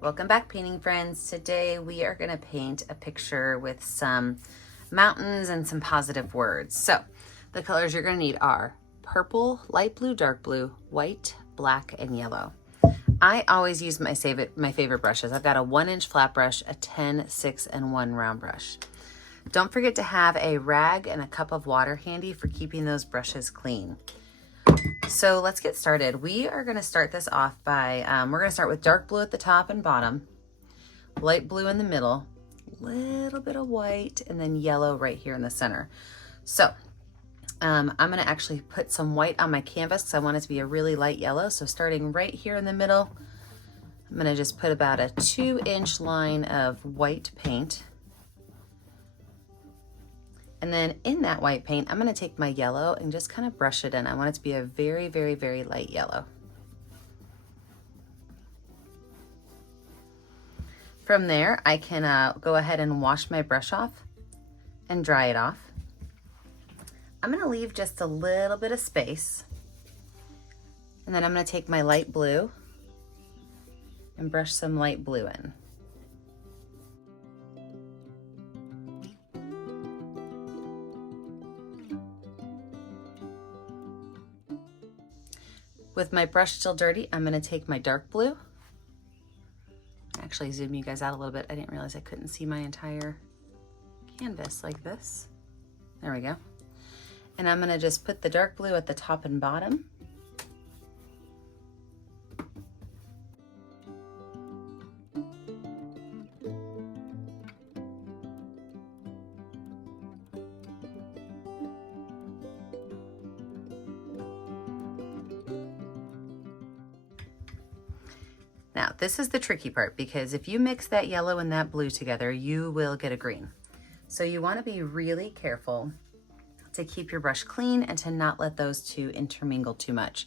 Welcome back, painting friends. Today we are going to paint a picture with some mountains and some positive words. So the colors you're going to need are purple, light blue, dark blue, white, black, and yellow. I always use my favorite brushes. I've got a 1-inch flat brush, a 10, 6, and 1 round brush. Don't forget to have a rag and a cup of water handy for keeping those brushes clean. So let's get started. We are going to start this off by, we're going to start with dark blue at the top and bottom, light blue in the middle, a little bit of white, and then yellow right here in the center. So I'm going to actually put some white on my canvas because I want it to be a really light yellow. So starting right here in the middle, I'm going to just put about a 2-inch line of white paint. And then in that white paint, I'm going to take my yellow and just kind of brush it in. I want it to be a very, very, very light yellow. From there, I can go ahead and wash my brush off and dry it off. I'm going to leave just a little bit of space. And then I'm going to take my light blue and brush some light blue in. With my brush still dirty, I'm going to take my dark blue. Actually zoom you guys out a little bit. I didn't realize I couldn't see my entire canvas like this. There we go. And I'm going to just put the dark blue at the top and bottom. Now, this is the tricky part because if you mix that yellow and that blue together, you will get a green. So you want to be really careful to keep your brush clean and to not let those two intermingle too much.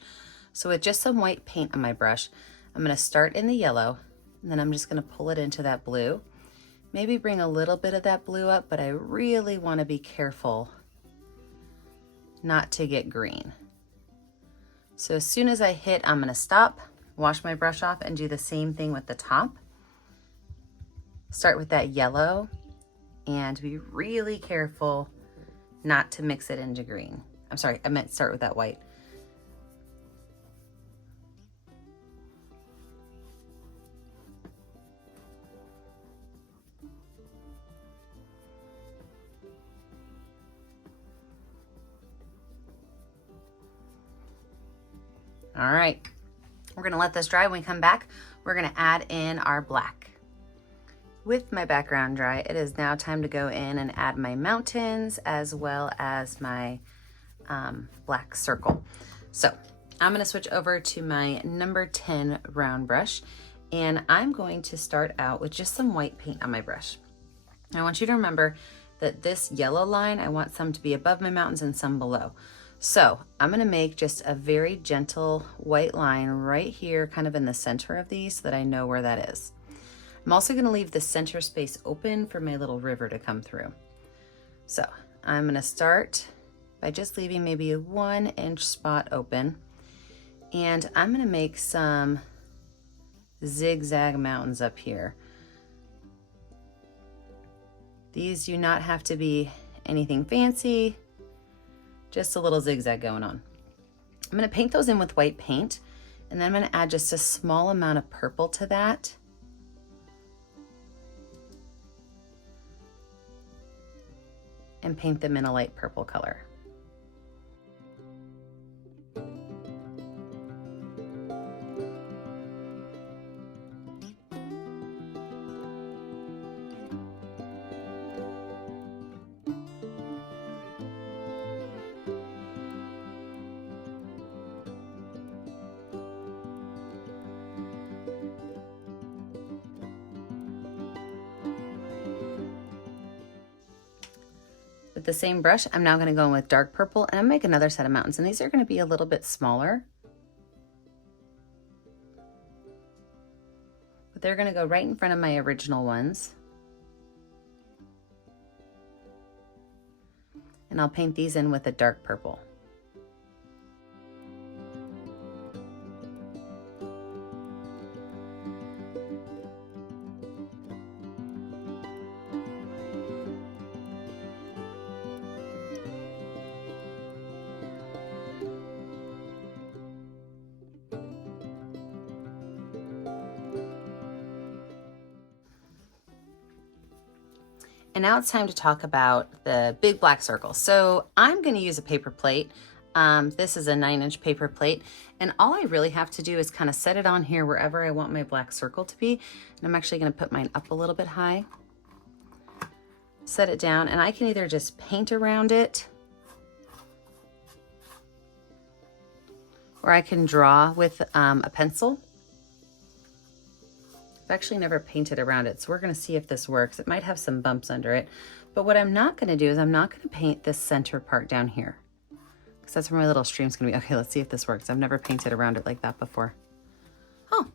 So with just some white paint on my brush, I'm going to start in the yellow, and then I'm just going to pull it into that blue. Maybe bring a little bit of that blue up, but I really want to be careful not to get green. So as soon as I hit, I'm going to stop, wash my brush off, and do the same thing with the top. Start with that yellow and be really careful not to mix it into green. I'm sorry, I meant start with that white. All right. We're gonna let this dry. When we come back, we're gonna add in our black. With my background dry, it is now time to go in and add my mountains as well as my black circle. So I'm gonna switch over to my number 10 round brush, and I'm going to start out with just some white paint on my brush. I want you to remember that this yellow line, I want some to be above my mountains and some below. So I'm going to make just a very gentle white line right here, kind of in the center of these, so that I know where that is. I'm also going to leave the center space open for my little river to come through. So I'm going to start by just leaving maybe a 1-inch spot open. And I'm going to make some zigzag mountains up here. These do not have to be anything fancy. Just a little zigzag going on. I'm going to paint those in with white paint, and then I'm going to add just a small amount of purple to that. And paint them in a light purple color. With the same brush, I'm now going to go in with dark purple, and I'm make another set of mountains, and these are going to be a little bit smaller. But they're going to go right in front of my original ones. And I'll paint these in with a dark purple. now it's time to talk about the big black circle. So I'm going to use a paper plate. This is a 9-inch paper plate, and all I really have to do is kind of set it on here wherever I want my black circle to be. And I'm actually going to put mine up a little bit high, set it down, and I can either just paint around it, or I can draw with a pencil. I've actually never painted around it, so we're going to see if this works. It might have some bumps under it, but what I'm not going to do is I'm not going to paint this center part down here, because that's where my little stream's going to be. Okay, let's see if this works. I've never painted around it like that before. Oh,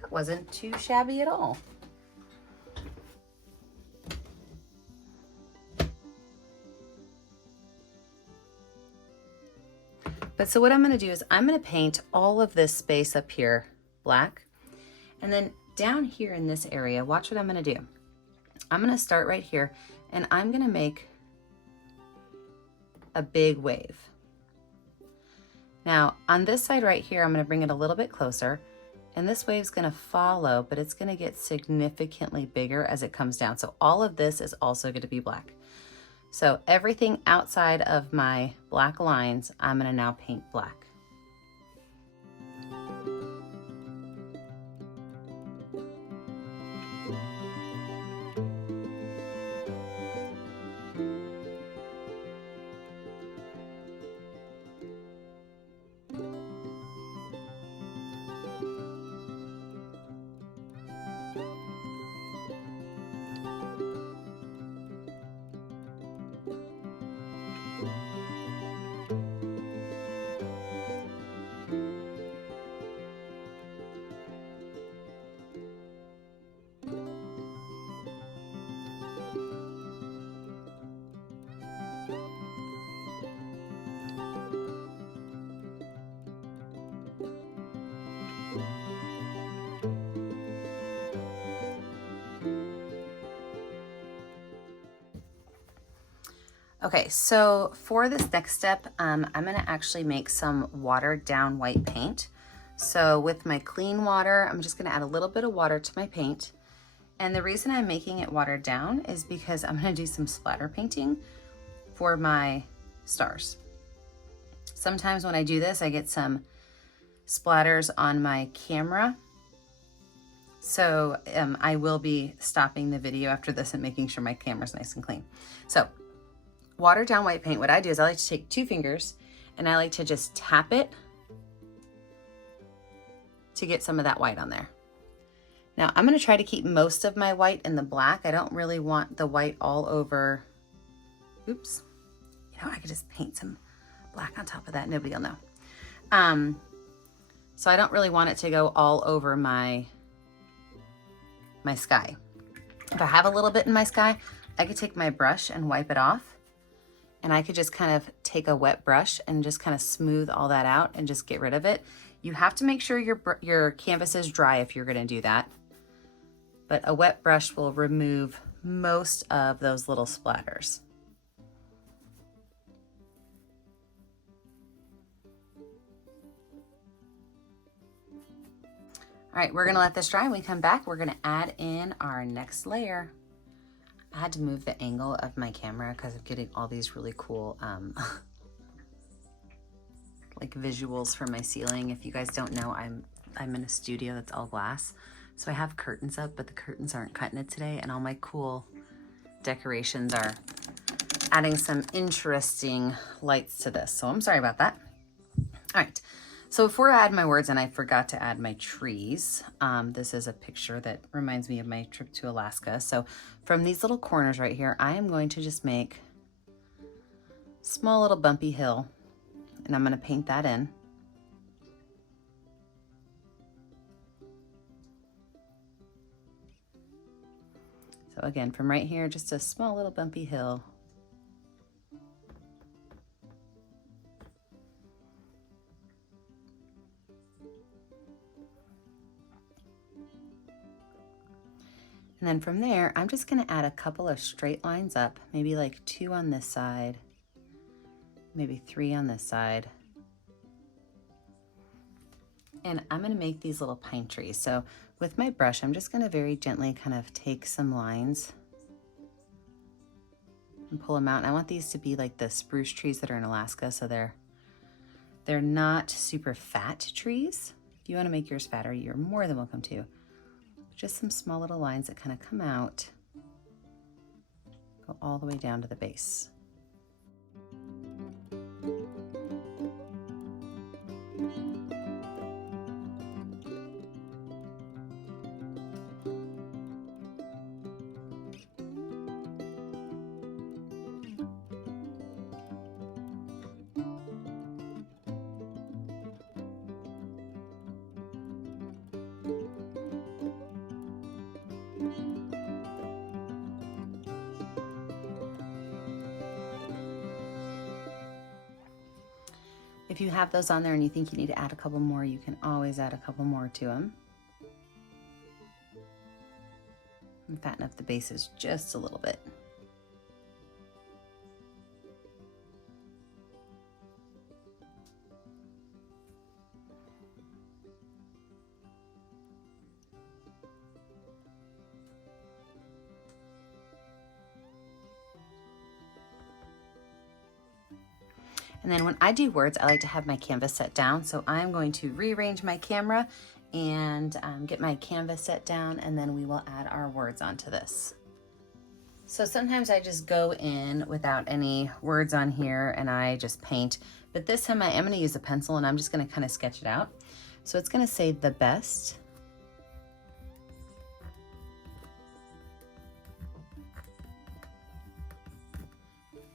that wasn't too shabby at all. But so what I'm going to do is I'm going to paint all of this space up here black, and then down here in this area, watch what I'm going to do. I'm going to start right here, and I'm going to make a big wave. Now on this side right here, I'm going to bring it a little bit closer, and this wave's going to follow, but it's going to get significantly bigger as it comes down. So all of this is also going to be black. So everything outside of my black lines, I'm going to now paint black. Okay, so for this next step, I'm gonna actually make some watered down white paint. So with my clean water, I'm just gonna add a little bit of water to my paint. And the reason I'm making it watered down is because I'm gonna do some splatter painting for my stars. Sometimes when I do this, I get some splatters on my camera. So I will be stopping the video after this and making sure my camera's nice and clean. So watered down white paint, what I do is I like to take 2 fingers and I like to just tap it to get some of that white on there. Now I'm gonna try to keep most of my white in the black. I don't really want the white all over. Oops. You know, I could just paint some black on top of that. Nobody will know. So I don't really want it to go all over my sky. If I have a little bit in my sky, I could take my brush and wipe it off. And I could just kind of take a wet brush and just kind of smooth all that out and just get rid of it. You have to make sure your canvas is dry if you're gonna do that. But a wet brush will remove most of those little splatters. All right, we're gonna let this dry. When we come back, we're gonna add in our next layer. I had to move the angle of my camera because I'm getting all these really cool like visuals from my ceiling. If you guys don't know, I'm in a studio that's all glass. So I have curtains up, but the curtains aren't cutting it today, and all my cool decorations are adding some interesting lights to this. So I'm sorry about that. All right. So before I add my words, and I forgot to add my trees, this is a picture that reminds me of my trip to Alaska. So from these little corners right here, I am going to just make a small little bumpy hill, and I'm going to paint that in. So again, from right here, just a small little bumpy hill. And then from there, I'm just gonna add a couple of straight lines up, maybe like 2 on this side, maybe 3 on this side. And I'm gonna make these little pine trees. So with my brush, I'm just gonna very gently kind of take some lines and pull them out. And I want these to be like the spruce trees that are in Alaska, so they're not super fat trees. If you want to make yours fatter, you're more than welcome to. Just some small little lines that kind of come out, go all the way down to the base. If you have those on there and you think you need to add a couple more, you can always add a couple more to them. And fatten up the bases just a little bit. And then when I do words, I like to have my canvas set down. So I'm going to rearrange my camera and get my canvas set down, and then we will add our words onto this. So sometimes I just go in without any words on here and I just paint. But this time I am going to use a pencil and I'm just going to kind of sketch it out. So it's going to say the best.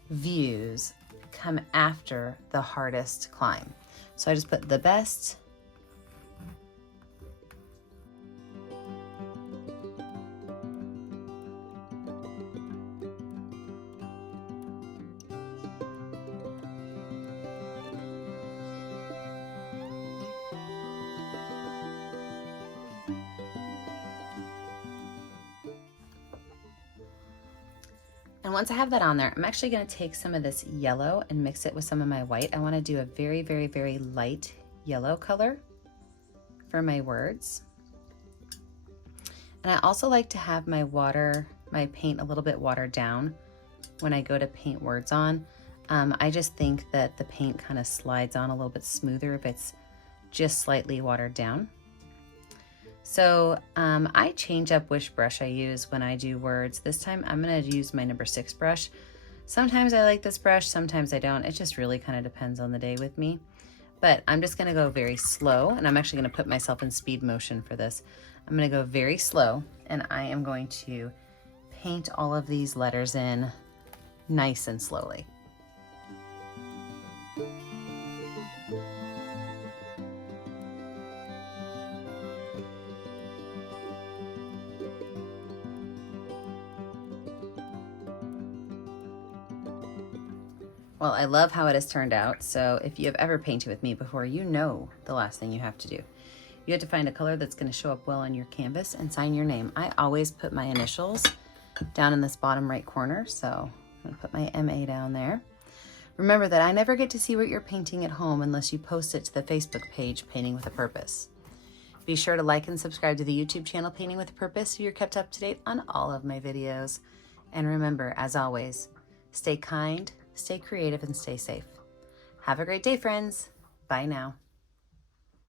Views come after the hardest climb. So I just put the best. And once I have that on there, I'm actually going to take some of this yellow and mix it with some of my white. I want to do a very, very, very light yellow color for my words. And I also like to have my paint a little bit watered down when I go to paint words on. I just think that the paint kind of slides on a little bit smoother if it's just slightly watered down. So I change up which brush I use when I do words. This time I'm going to use my number 6 brush. Sometimes I like this brush, sometimes I don't. It just really kind of depends on the day with me. But I'm just going to go very slow, and I'm actually going to put myself in speed motion for this. I'm going to go very slow, and I am going to paint all of these letters in nice and slowly. Well, I love how it has turned out. So if you have ever painted with me before, you know the last thing you have to do. You have to find a color that's going to show up well on your canvas and sign your name. I always put my initials down in this bottom right corner. So I'm going to put my MA down there. Remember that I never get to see what you're painting at home unless you post it to the Facebook page, Painting with a Purpose. Be sure to like and subscribe to the YouTube channel, Painting with a Purpose, so you're kept up to date on all of my videos. And remember, as always, stay kind, stay creative, and stay safe. Have a great day, friends. Bye now.